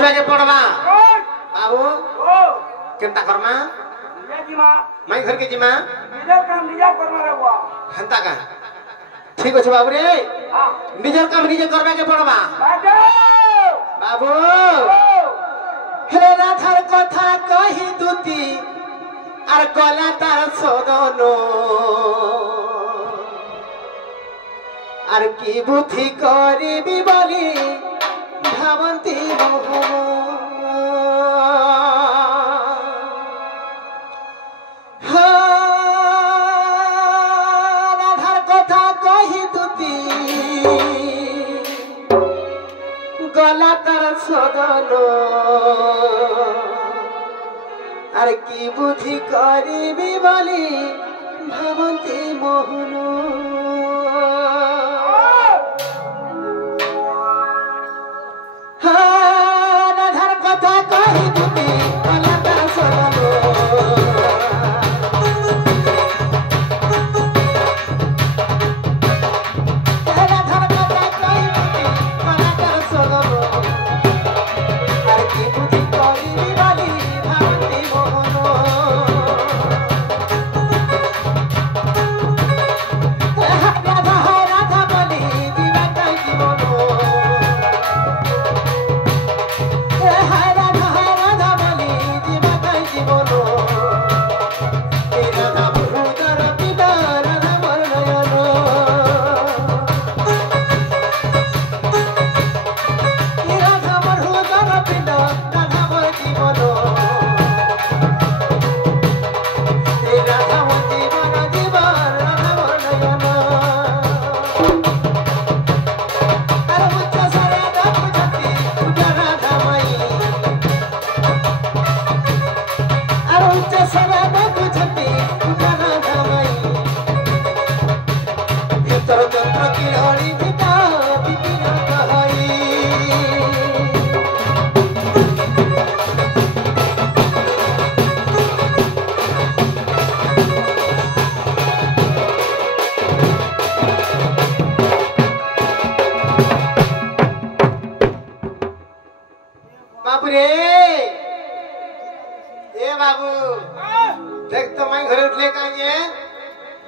बुझिबा के पड़बा बाबू केनता करमा माई घर के जिमा निजर काम निजा करना रे बुआ हंता का ठीक अछि बाबू रे निजर काम निजे करबा के पड़बा बाबू हे राधार कथा कहि दुती আর গলা তার সদন আর কি বুদ্ধি করিবি বলি ভাবন্তি মোহন রাধার কথা কহি দুতি গলা তার সদন আর কি বুদ্ধি করিবি বলি ভাবন্তি মোহন রাধার কথা কহি দুটি কলাকার সদন রাধার কথা কহি দুটি কলাকার সদন আর কি বুদ্ধি করিবি বলি ভাবন্তি মোহন রাধা বলি দিবাটাই জীবন রাধা বলি দিবাটাই জীবন রাধা ভূতর পিতা রাধা মর নয়ন রাধা ভূতর পিতা রাধা মর জীবন রাধা মর জীবন জীবন রাধা মর নয়ন আর উচ্চ স্বরে ডাকুছন্তি পূজা রাধা মাই আর উচ্চ স্বরে ডাকুছন্তি পূজা রাধা মাই ভিতর যন্ত্র কিরণি ভিতা বিপিন কহাই बाबू रे ए बाबू देख तो मैं घरे उठले काहे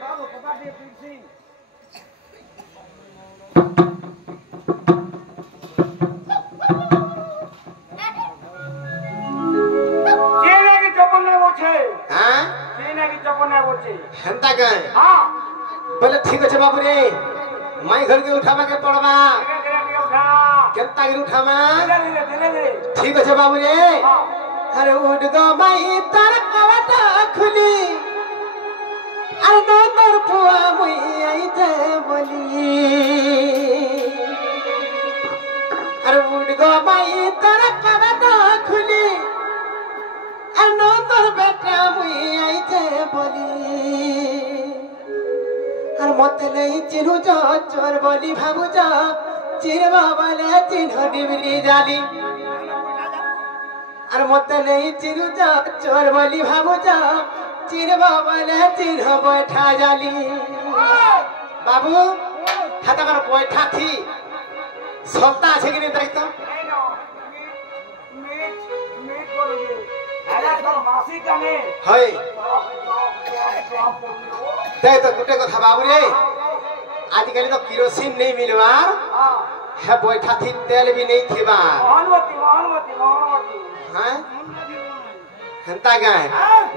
बाबू पता दे पिरसी चीने की चपने बोछे हां चीने की चपने बोछे हंता काहे हां बोले ठीक है बाबू रे मैं घर के उठावा के पड़बा धीरे धीरे उठा केनता के उठामा धीरे धीरे ठीक है बाबू रे अरे उठ गो माई तार कवटा खुली अरे नो तोर पुआ मुई आई थे बोली अरे उठ गो माई तार कवटा खुली अरे नो तोर बेटा मुई आई थे बोली अरे मते नहीं चिन्हु जो चोर बोली भाबू जो चिरवा वाले चिन्ह डिबली जाली আর মতে নেই চিরু যা চোর বলি ভাবু যা চিরবা বলে চিহ্ন বৈঠা জালি বাবু হাতে আমার বৈঠা থি সলতা আছে কি নেই দেখতো মিট মিট করবে আরে তোর মাসি কানে হয় দেখ তো গুটে কথা বাবু রে আজকাল তো কিরোসিন নেই মিলবার হ্যাঁ বৈঠা থি তেল भी नहीं থিবা অনুমতি অনুমতি অনুমতি হ্যাঁ হেনতা গায়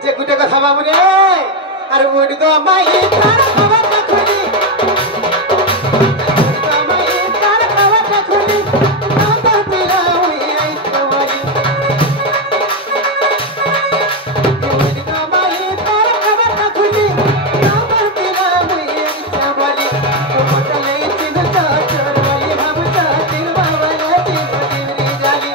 যে গুটে কথা বাবু রে আর উড গো মাই তার খবরটা খুলি মাই তার খবরটা খুলি না তো পিলা হই আই তোমারি উড গো মাই তার খবরটা খুলি না তো পিলা হই আই তোমারি তোমাকে নেই চিন চোর বলি ভাবু চির বাবা চির দিবরি জালি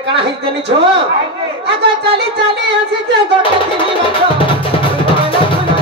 रे कणा ही देनी छो आगो चली चली हसी के गोटे थिनी बाटो बोला खुना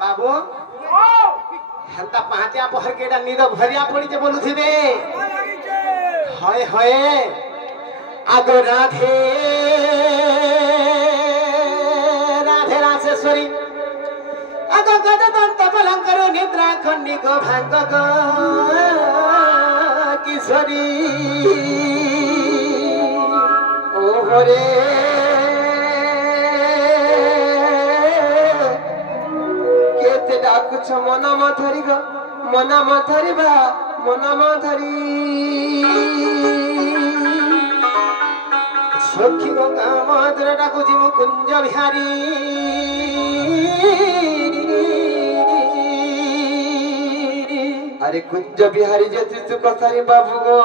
बाबू हंता पहाटिया पहर के निद भरिया पड़ी जे बोलु थिबे हाय हाय आगो राधे राधे रासेश्वरी आगो गद दंत कलंकर निद्रा खंडी को भांग को किशोरी ओ हरे कुछ मना मथरी गो मना मथरी बा मना मथरी सखी गो कामद्र डाकु जी मुकुंज बिहारी अरे कुंज बिहारी जे तू कथारी बाबू गो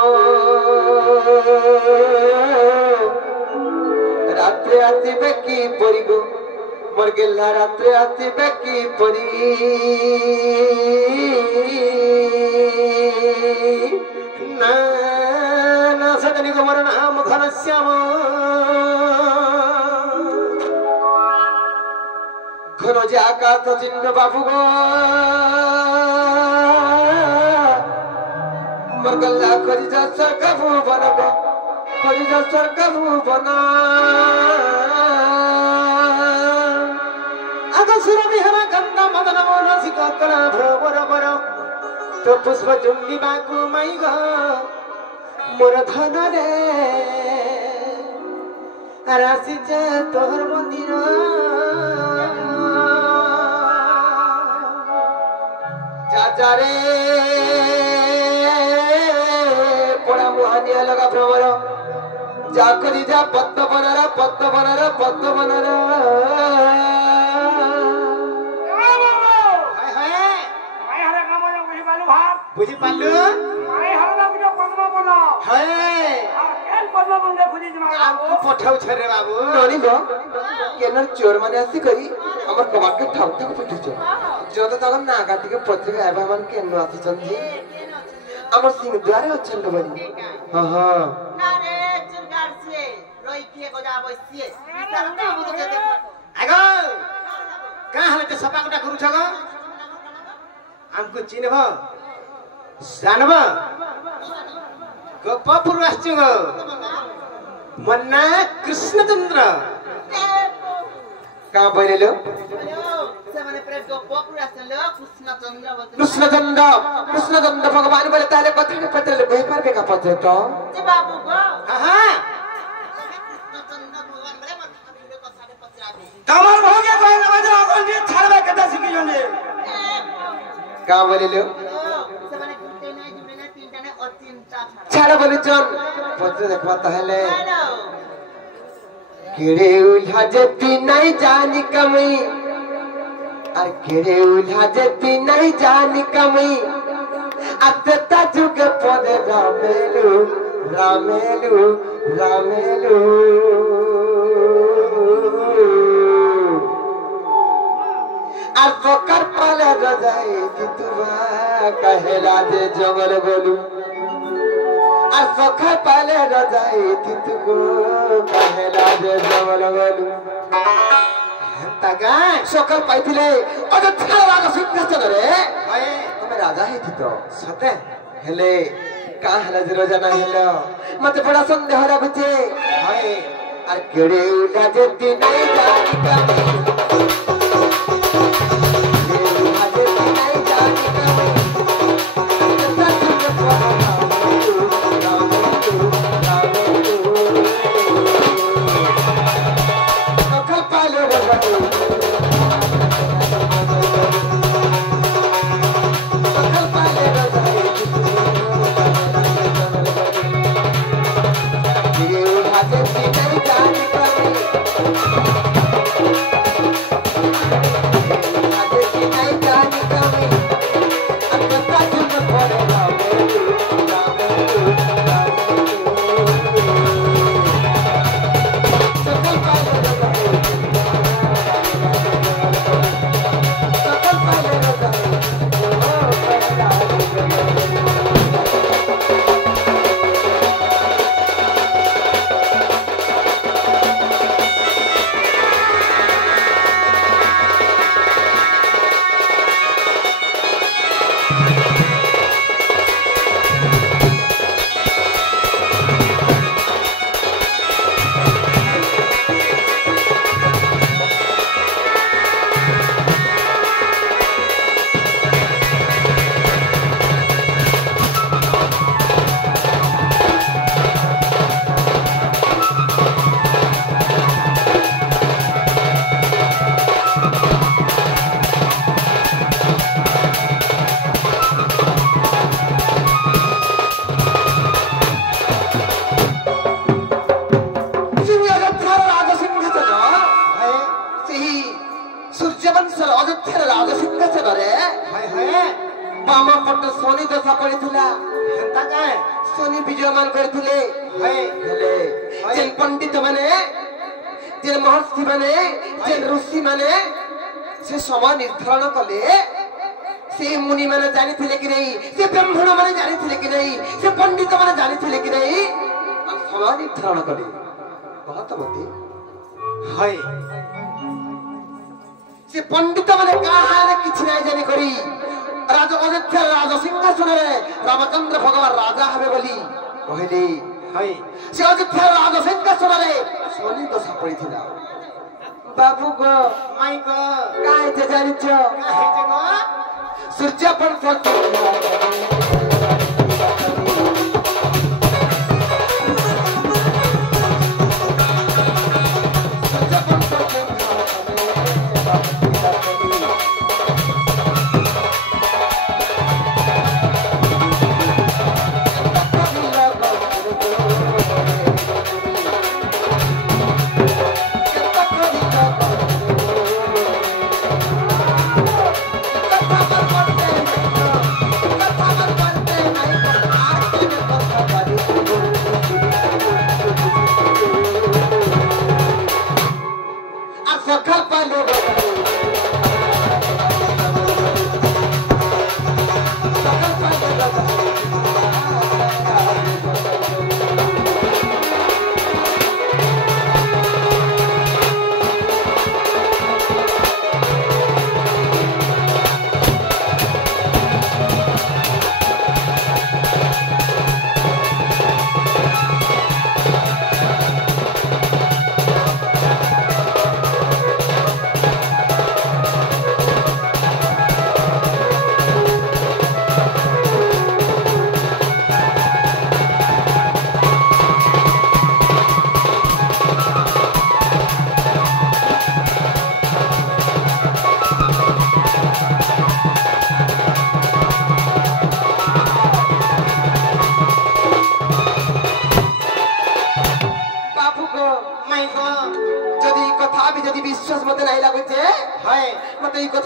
रात्रे आतिबे की परी गो मोर गेला रात्रे आतिबे की परी ना ना सजनी को मोर नाम घनश्याम घन जे आकाश चिन्ह बाबू गो मोर गल्ला खरी जा सरका भुवन गो खरी जा सरका भुवन सुरविहर गंध मदन मोनसिक कणा भ्रवर बर तो पुष्प चुंडी बाकु माई ग मोर धन रे राशि जे तोहर मंदिर जा रे पड़ा मुहानिया लगा भ्रवर जा करी जा पद्म बनरा पद्म बनरा पद्म बनरा बुझी पालु माय हरना बिना पद्म बना है केन पद्म बंदे खुजी जमा आपको पठाउ छरे बाबू ननी गो केनर चोर माने आसी करी हमर कबाट के ठाउ ठाउ पठि छ जद तक ना काटी के पत्रिका आबा मन केन आसी चंदी हमर सिंह द्वारे अछन बनी हां हां ना रे चुरगार से रोई के गोजा बसिए सरता बुझ के देखो आगो का हले ते सपा कोटा करू छ गो हमको चिन्हबो जानबो गोपपुर आछु गो मन्ना कृष्णचंद्र का बनेलो से माने प्रेम गोपपुर आछलो कृष्णचंद्र कृष्णचंद्र भगवान बोले ताले कथा के पत्र ले कोई पर के का पत्र तो जे बाबू गो हां कृष्णचंद्र भगवान बोले मत वीडियो को सारे पत्राबे कमर भोगे कोई न बजा अपन जे छाड़बे कता सिकी जोने का बनेलो से माने कुटे नै जुमे नै तीनटा नै और तीनटा छाड़ा बोले चल पत्र देखवा ताले हेलो केड़े उल्हा जेती नहीं जानी कमी আর কেড়ে উঠা যেতি নাই জানি কামি আত্মতা যুগে পদে রামেলু রামেলু রামেলু আর পোকার পালে রাজাই দিতুবা কহেলা যে জঙ্গল বলু আর পোকার পালে রাজাই দিতুগো কহেলা যে জঙ্গল বলু তাগাই সকাল পাইছিলে অযোধ্যার রাজা সিংহাসନରେ তুমি রাজা ହେଇଥିତ সতে ହେଲେ କାଁ ହେଲା ଯେ ରଜା ନାହିଁ ହେଲ ମତେ ବଡ ସନ୍ଦେହ ଲାଗୁଛେ হয় আর কেড়ে উঠা যেতি নাই জানি কামি বাম পটে শনি দশা পড়িଥିଲା তাগাই শনি বিজয়মান କରିଥିଲେ ହେଲେ ଯେନ୍ ପଣ୍ଡିତ ମାନେ ଯେନ୍ ମହର୍ଷି ମାନେ ଯେନ୍ ଋଷି ମାନେ ସେ ସମୟ ନିର୍ଦ୍ଧାରଣ କଲେ ସେ ମୁନି ମାନେ ଜାଣିଥିଲେ କି ନାହିଁ ସେ ବ୍ରାହ୍ମଣ ମାନେ ଜାଣିଥିଲେ କି ନାହିଁ ସେ ପଣ୍ଡିତ ମାନେ ଜାଣିଥିଲେ କି ନାହିଁ ସମୟ ନିର୍ଦ୍ଧାରଣ କଲେ ମହତମତି হয় ସେ ପଣ୍ଡିତ ମାନେ କାହାରେ କିଛି ନାହିଁ ଜାଣି କରି রাজা অযোধ্যার রাজা সিংহাসনে রামচন্দ্র ভগবান রাজা হবে বলি কহিলে হয় সে অযোধ্যার রাজা সিংহাসনে শনি দশা পড়িছিল বাবু গো মাই গো কাইতে জানিছ কাহিতে গো সূর্য পড়ছ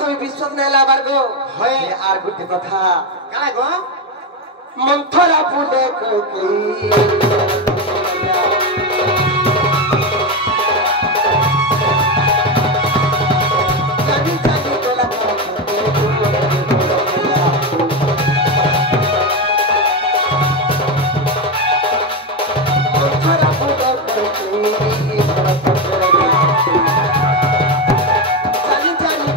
তুমি বিশ্বাস নাই লাবার গো হয়। আর গুটি কথা কালা গো মন্থরা ফুলে কই জানি জানি তোলা মন্থরা ফুলে কই জানি জানি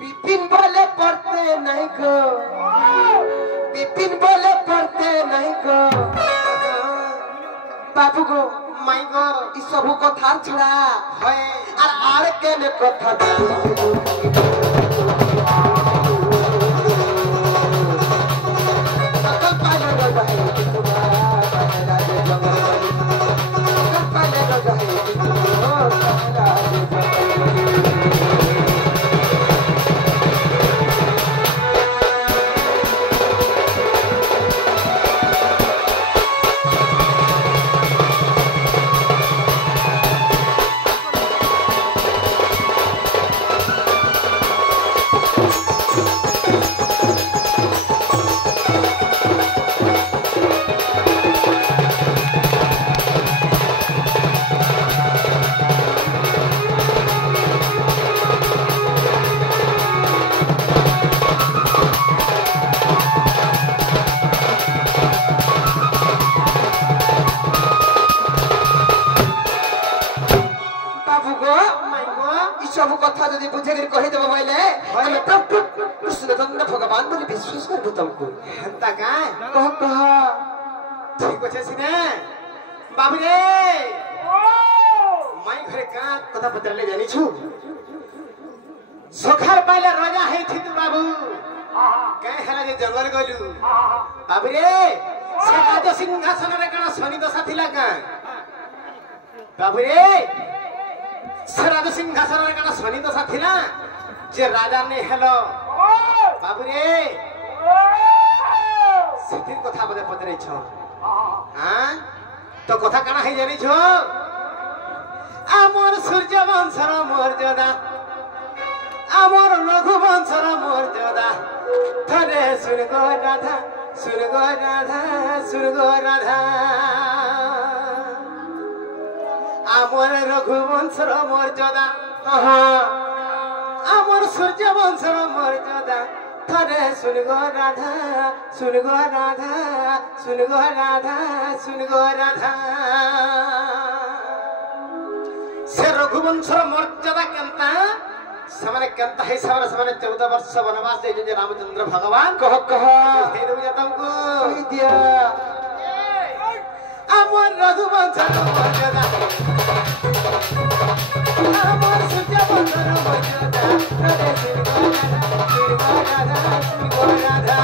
बिपिन बोले पढ़ते नहीं गो बिपिन बोले पढ़ते नहीं गो बाबू गो মাই গো ই সবু কথার ছড়া হয় আর কেনে কথা সকল পালে রগাই তোমার রাজে জঙ্গল সকল পালে রগাই তোমার রাজে জঙ্গল सब कथा जदि बुझे कर कहि देबो माइले हम प्रभु कृष्णचंद्र भगवान बोली विश्वास करबो तुमको হেনতা কায় कह ঠিক আছে সিনে বাবু রে মাই ঘরে কা কথা পতরলে জানিছু সখার পাইলে রাজা হেইথিতু বাবু কে হেলা যে জঙ্গল গলু বাবু রে সে রাজ সিংহাসনরে কানা শনি দশা থিলা কা বাবু রে সে রাজ সিংহাসনরে কানা শনি দশা থিলা যে রাজা নে হেলো বাবু রে সেটির কথা বলে পতরেছ হ্যাঁ তো কথা কানা হই জানিছ আমার সূর্য বংশর মর্যাদা আমার রঘু বংশর মর্যাদা ধরে শুন গো রাধা শুন গো রাধা শুন গো রাধা আমার রঘু বংশর মর্যাদা আমার সূর্য বংশর মর্যাদা ধরে শুন গো রাধা শুন গো রাধা শুন গো রাধা শুন গো রাধা से रघुवंशर मर्यादा केंता समान केंता है समान 14 वर्ष वनवास दे जे रामचंद्र भगवान कह हे दो या तुमको कहि दिया अमर रघुवंशर मर्यादा अमर सूर्य वंशर मर्यादा हरे श्री राधा श्री राधा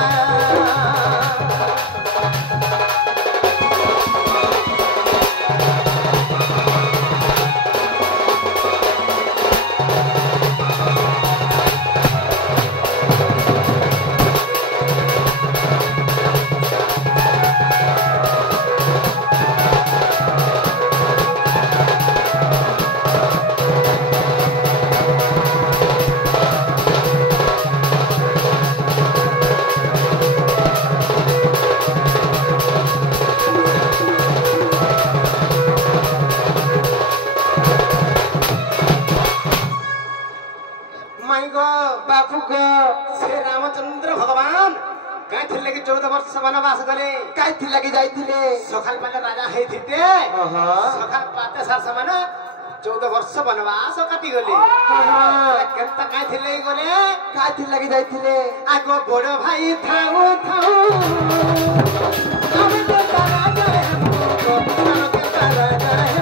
बापू को से रामचंद्र भगवान काथि लगी 14 वर्ष वनवास गले काथि लगी जाइथिले सखाल पाले राजा हेथिते सखाल पाते सार समान 14 वर्ष वनवास काटि गले केंता काथि लगी गले काथि लगी जाइथिले आगो बड़ भाई थाऊ थाऊ हम तो तारा गए हम तो तारा गए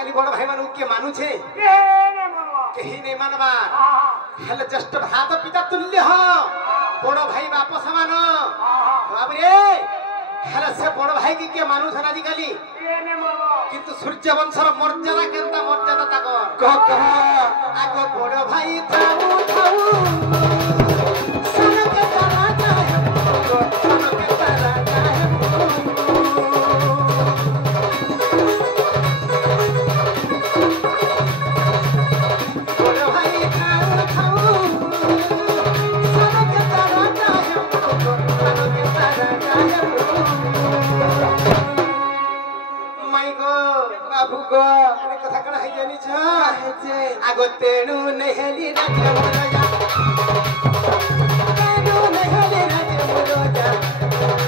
आजिकल बड़ भाई मान के मानु छे कहीं नहीं मानवा हेले जस्ट भात पिता तुल्य हो बड़ भाई बाप समान बाबू रे हेले से बड़ भाई के मानु छन आजिकल किंतु सूर्य वंशर मर्यादा केनता मर्यादा ताकर कह कह आगो बड़ भाई थाऊ थाऊ सन के तारा जाए सन के तारा जाए बड़ भाई थाऊ थाऊ सन के तारा जाए सन के तारा जाए माय गो बाबू गो अरे कथा कण है जानी छ आगो तेणु नेहली राज्य मोरजा तेणु नेहली राज्य मोरजा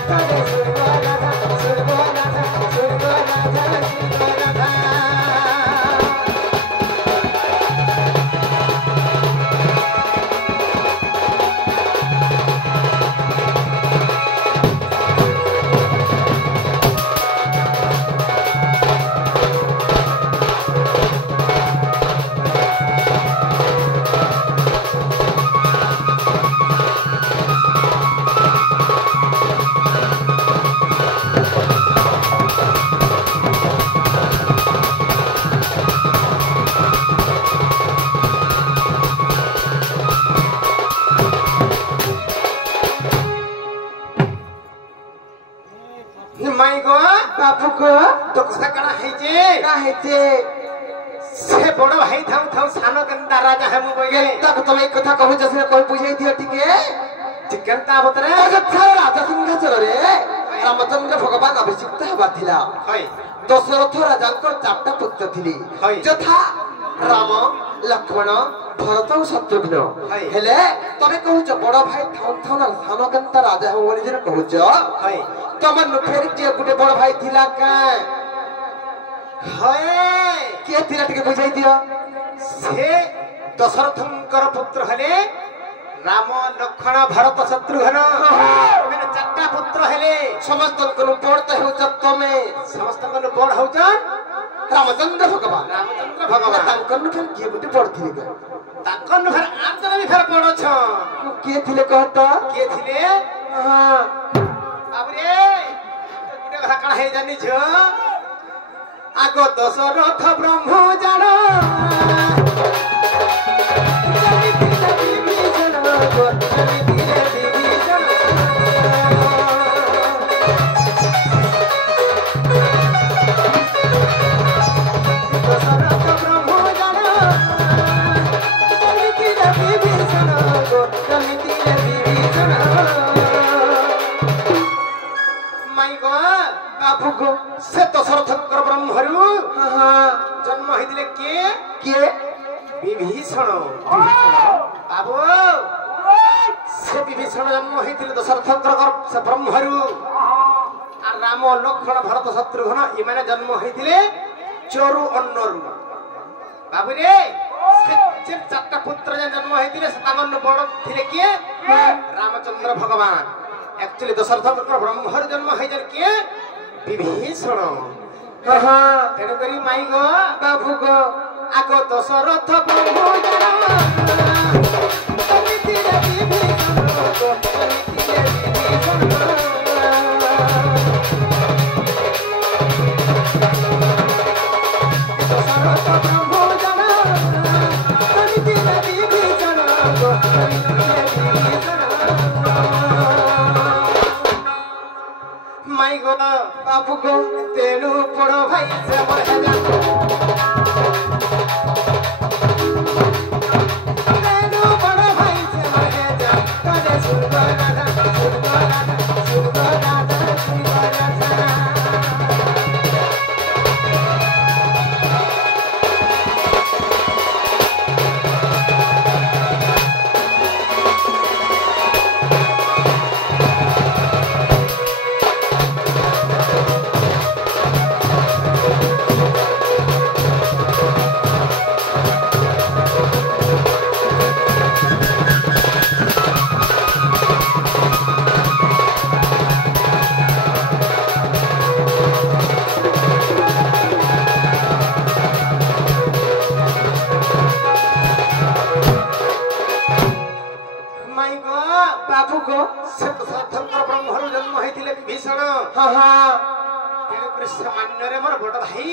तरे सुरगो राधा सुरगो राधा सुरगो राधा सुरगो राधा माय गो बाबू गो तो कथा कण है जे काहे जे से बड़ भाई थाऊ थाऊ सानो केनता राजा है मु बगे तक तुम एक कथा कहू जैसे कोई बुझाई दियो टिके चिकनता बतरे अयोध्या राजा सिंहासन रे रामचंद्र भगवान अभिषिक्त हेबा थिला हय दशरथ राजांकर चारटा पुत्र थिले हय। यथा राम लक्ष्मण भरत और शत्रुघ्न हय। हेले तमे कहूच बड़ भाई थाऊ थाऊ ना सानो केनता राजा हो बोली जे कहूच हय तमन फेर के गुटे बड़ भाई थिला का हय के थिला टिके बुझाई दियो से दशरथंकर पुत्र हले राम लक्ष्मण भरत शत्रुघ्न मैंने चारटा पुत्र हले समस्त को पढ़ते हो जब तमे समस्त को बड़ होजन रामचंद्र भगवान रामचंद्र भगवान तांकर फेर के गुटे पढ़थिले का ताकन फेर आंदन भी फेर बड़ छ के थिले कहता के थिले हां बाबरे गुटे कथा कण है जानी छ आगो दशरथ ब्रह्म जान बाबू गो से दशरथंकर ब्रह्मरु हां जन्म होइदिले के के विभीषण बाबू से विभीषण जन्म होइदिले दशरथंकर से ब्रह्मरु आ राम लक्ष्मण भरत शत्रुघ्न इमाने जन्म होइदिले चोरु अन्नरु बाबू रे से चारटा पुत्र जन्म होइदिले से तांगन बड़ थिले के रामचंद्र भगवान एक्चुअली दशरथंकर ब्रह्मरु जन्म होइदिले के विभीषण हां तेणु करी माई गो बाबू गो आगो दशरथ ब्रह्म जान समितिरे विभीषण गो समितिरे विभीषण दशरथ ब्रह्म जान समितिरे विभीषण गो समितिरे विभीषण माई गो बाबू गो तेणु बड़ भाई से मोर हेजा तेणु बड़ भाई से मोर हेजा तरे सुरगो राधा सुरगो राधा सुरगो राधा सुरगो राधा বিভীষণ हाँ हाँ তেଣুকରି ସାମାନ୍ୟରେ ମୋର ବଡ ଭାଇ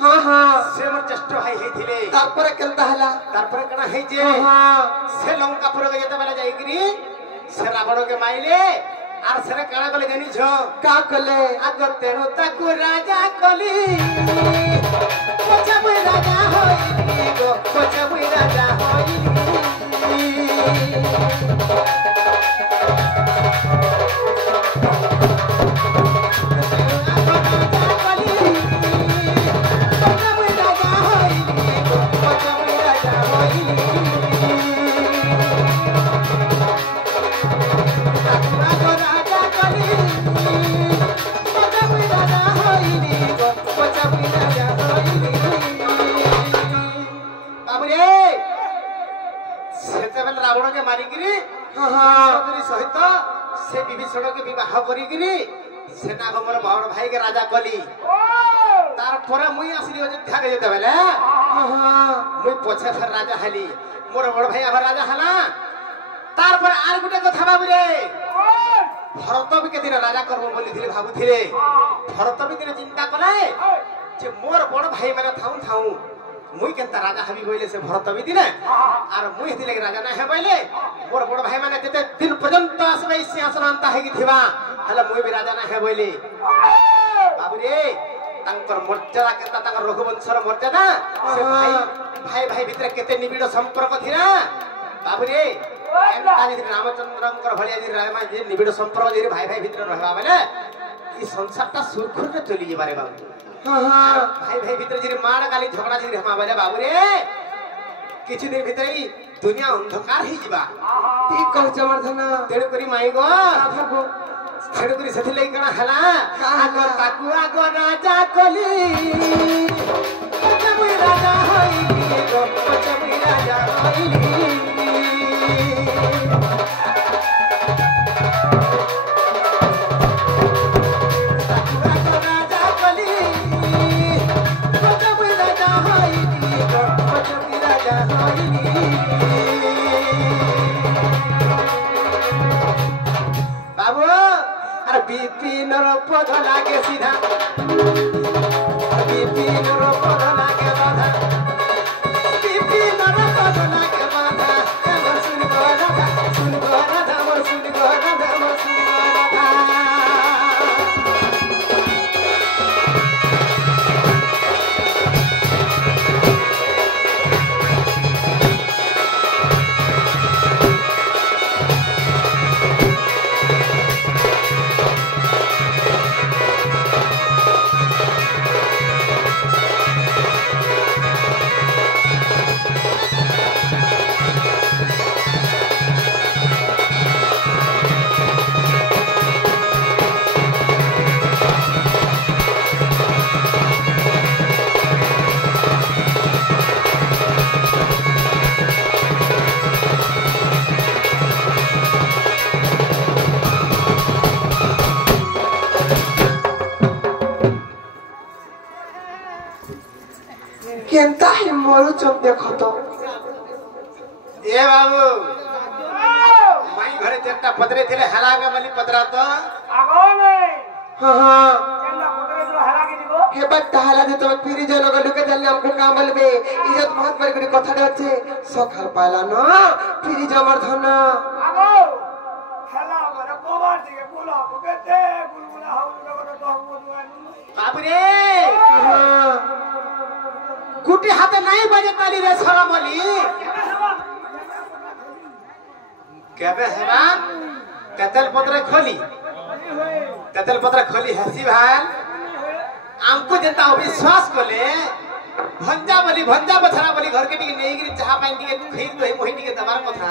हाँ हाँ ସେ ମୋର ଜ୍ୟେଷ୍ଠ ଭାଇ ହେଇଥିଲେ तारपरे केनता हला ତାରପରେ କଣ ହେଇଛି हाँ ସେ ଲଙ୍କାପୁରକୁ ଯେତେବେଳେ ଯାଇକିରି ସେ ରାବଣକେ ମାଇଲେ ଆର ସେରେ କାଣା କଲେ ଜାଣିଛ का कले ଆଗ ତେଣୁ ତାକୁ ରାଜା କଲି ପଛେ ମୁଇଁ ରାଜା ହୋଇଲି ଗୋ ପଛେ ମୁଇଁ ରାଜା ହୋଇଲି ରାବଣକେ ମାରିକିରି ସହିତ ସେ ବିଭୀଷଣକେ ବିବାହ କରିକିରି ସେନା ମୋର ବଡ ଭାଇକେ ରାଜା କଲି ତାରପରେ ମୁଇଁ ଆସିଲି ଅଯୋଧ୍ୟାକେ ଯେତେବେଳେ ମୁଇଁ ପଛେ ଫେର ରାଜା ହେଲି ମୋର ବଡ ଭାଇ ଆবার ରାଜା ହେଲା ତାରପରେ আর ଗୋଟେ କଥା ବାବୁରେ ভরত ବି କେଦିନ ରାଜା করব ବୋଲିଥିଲେ ଭାବୁଥିଲେ ভরত ବି ଦିନେ ଚିନ୍ତା କଲେ যে মোর বড় ভাই মানে থাউ থাউ মুই কেনতা রাজা হবি বইলে সে ভরত বি দিনে আর মুই হেতি লাগি রাজা না হে বইলে মোর বড় ভাই মানে যেতে দিন পর্যন্ত আসবে সিংহাসন আনতা হেকি থিবা হলে মুই বি রাজা না হে বইলে বাবু রে তাঙ্কর মর্যাদা কেনতা তাঙ্কর রঘুবংশর মর্যাদা সে ভাই ভাই ভাই ভিতরে কেতে নিবিড় সম্পর্ক থিরা বাবু রে এনতা যদি রামচন্দ্রঙ্কর ভলিয়া যদি রামা যে নিবিড় সম্পর্ক যদি ভাই ভাই ভিতরে রহবা বলে এই সংসারটা সুরক্ষিত চলি যাবারে বাবু भाई भाई भीतर जी मार गाली झगड़ा जी हमा बोले बाबू रे किछि दिन भीतर ही दुनिया अंधकार ही जीवा ठीक कह समर्थन तेड़ करी माई गो तेड़ करी सथि लई कणा हला आगर ताकू आगर राजा कली पचमुई राजा होइली गो पचमुई राजा होइली बाबू अरे बिपिन पद लागे सीधा बिपिन पद लागे बाधा बिपिन पद लागे बाधा सुन गो राधा सुन गो राधा मोर सुन गो राधा मोर सुन गो राधा केनता ही मोरू चम देखो तो ए बाबू माई घरे जेटा पदरे थिले हला के मली पदरा तो आगो नहीं हाँ हाँ केनला पदरे जो हला के दिबो हे बट्टा हला दे तो फिर जो लोग लुके जल्दी हमको काम बोलबे इज्जत बहुत बड़ी बड़ी कथा रहते सखर पाला ना फिर जो मर्धन आगो हला बरे कोबार दिके बोला कोके बुलबुला हाउ लोग तो हम दुआन बाबू रे गुटी हाथे नहीं बजे ताली रे सरमली केबे हेबा तेतल पत्र खोली हसी भाल हमको जनता अविश्वास कोले भंजा बछड़ा बोली घर के टिके नेगिरी चाहा पानी टिके खीर दही मोही टिके दबार कथा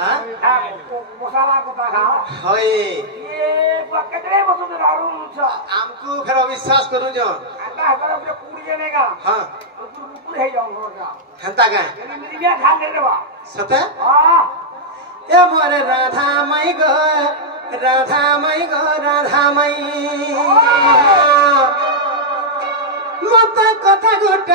मसाला कथा खा होय ये बकटरे बसु दारू छ हमको फिर अविश्वास करू जो आता हकर अपने पूरी जनेगा हां पूरी है जाऊं होगा हंता का मेरी बिया खा ले रे बा सते हां ए मोरे राधा माई गो राधा माई गो राधा माई मत कथा गुट